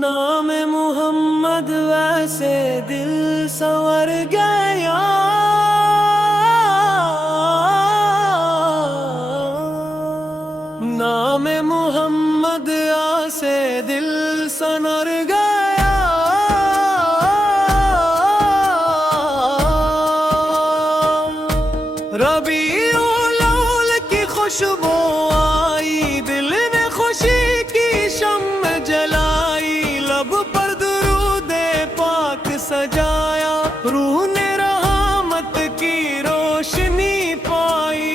نام محمد ویسے دل سنور گیا، نام محمد ایسے دل سنور گیا، ربیع الاول کی خوشبو آئی، دل نے خوشی کی شمع جلائی، لب پر درود پاک سجایا، روح نے رحمت کی روشنی پائی،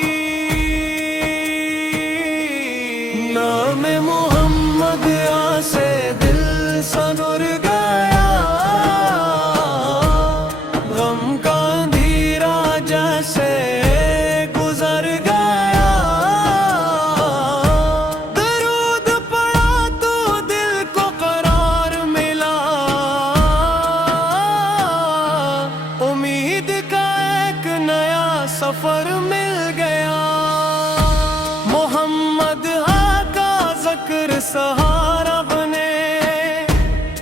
نام محمد ایسے دل سنور گیا، غم کا اندھیرا جیسے گزر گیا، درود پڑا تو دل کو قرار ملا، امید کا ایک نیا سفر مل گیا، محمد کا ذکر سہارا بنے،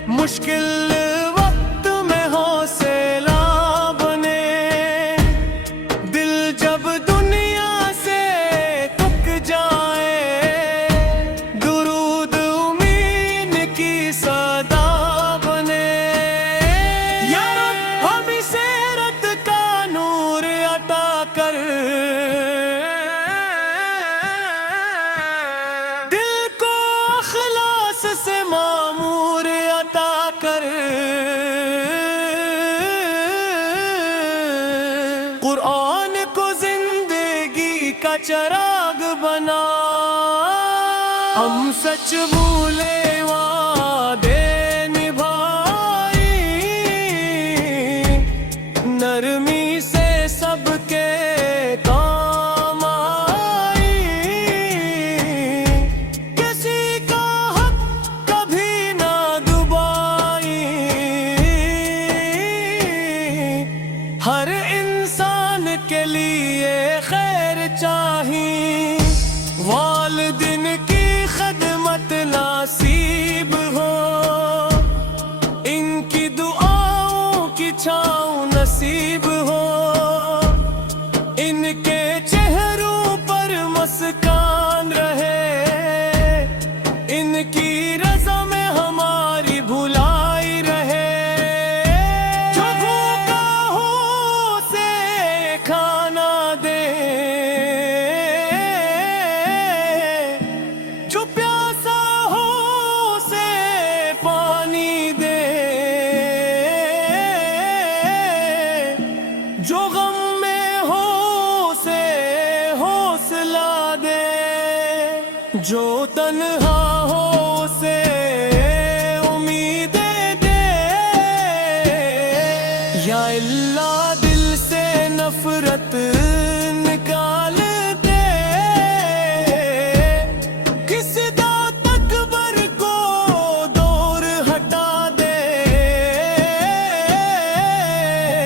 مشکل وقت میں حوصلہ بنے، دل جب دنیا سے تھک جائے، درود امید کی صدا بنے، یا رب ہمیں سیرت کا نور عطا کر، دل کو اخلاص سے معمور عطا کر، قرآن کو زندگی کا چراغ بنا، ہم سچ بھولے وعدے نبھائی، نرمی سے سب کے کام آئی، کسی کا حق کبھی نہ دبائی، ہر انسان کے لیے خیر چاہیے، والدین کی خدمت نصیب ہو، ان کی دعاؤں کی چھاؤں نصیب ہو، ان کے چہروں پر مسکان رہے، ان کی رضا میں ہماری بھلائی رہے، جو بھوکا ہو اسے کھانا دے، جو پیاسا ہو اسے پانی دے، جو غم میں ہو اسے حوصلہ دے، جو تنہا ہو اسے امیدیں دے، یا اللہ دل سے نفرت نکال دے، کس داں تکبر کو دور ہٹا دے،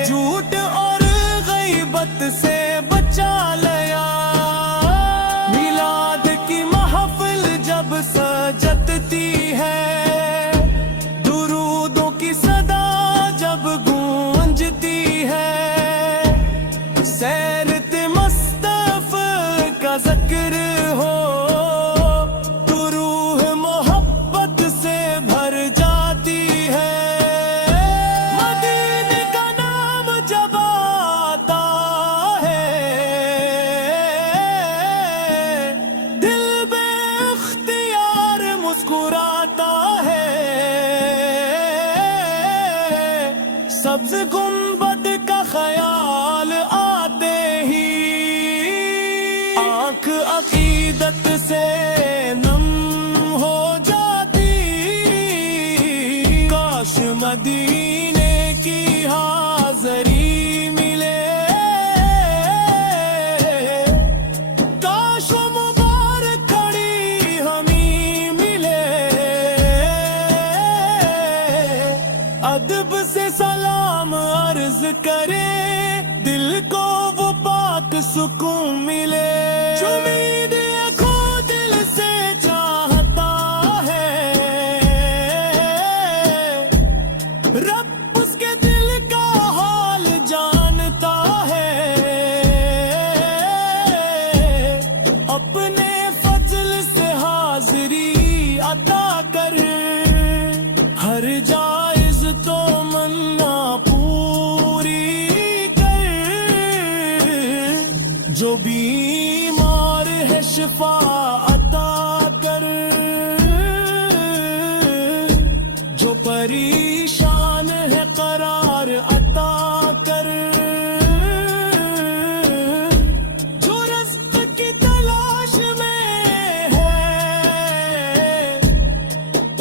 جھوٹ اور غیبت سے بچا لیا، میلاد کی محفل جب سجتی ہے، درودوں کی صدا جب گونجتی ہے، سیرت مصطفیٰ کا ذکر ہو، تو روح محبت سے بھر جاتی ہے، مدینے کا نام جب آتا ہے، دل بے اختیار مسکراتا ہے، سبز گنبد کا خیال آتے ہی، آنکھ عقیدت سے نم ہو جاتی، کاش مدینے کی حاضری ملے، کاش وہ مبارک کھڑی ہمیں ملے، ادب سے سلام عرض کرے، دل کو وہ پاک سکون ملے، جو امیدیں کھو دل سے چاہتا ہے، ہر جائز تو منا پوری کر، جو بیمار ہے شفا عطا کر، جو پریشان ہے قرار عطا کر، جو رزق کی تلاش میں ہے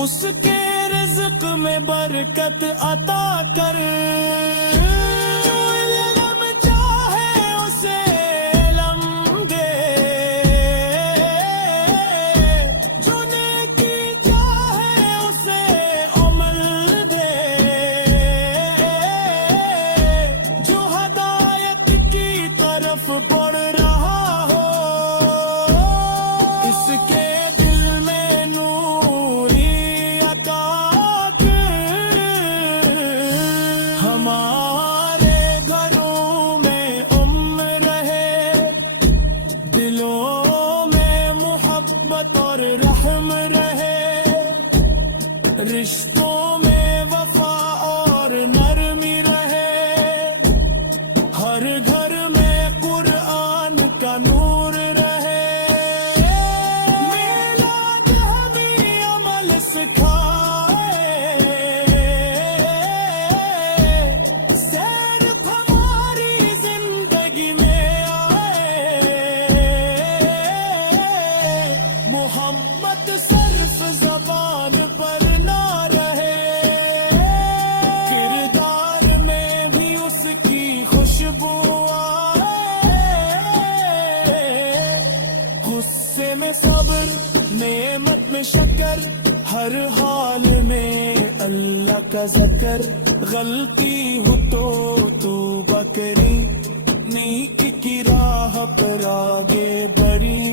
اس کے رزق میں برکت عطا کر، جو علم چاہے اسے علم دے، جو نیکی چاہے اسے عمل دے، جو ہدایت کی طرف بڑھ رہا ہو اس کے دل میں نوری عطا کر، ہمارے گھروں میں رہے، دلوں میں محبت اور رحم رہے، رشتوں میں وفا اور نرمی رہے، ہر گھر میں قرآن کا نور رہے، میلاد ہمیں عمل سکھائے، صرف ہماری زندگی میں آئے، محمد صرف زبان پر نہ رہے، کردار میں بھی اس کی خوشبو آئے، غصے میں صبر، نعمت میں شکر، ہر حال میں اللہ کا ذکر، غلطی ہو تو توبہ کریں، نیکی کی راہ پر آگے بڑھی،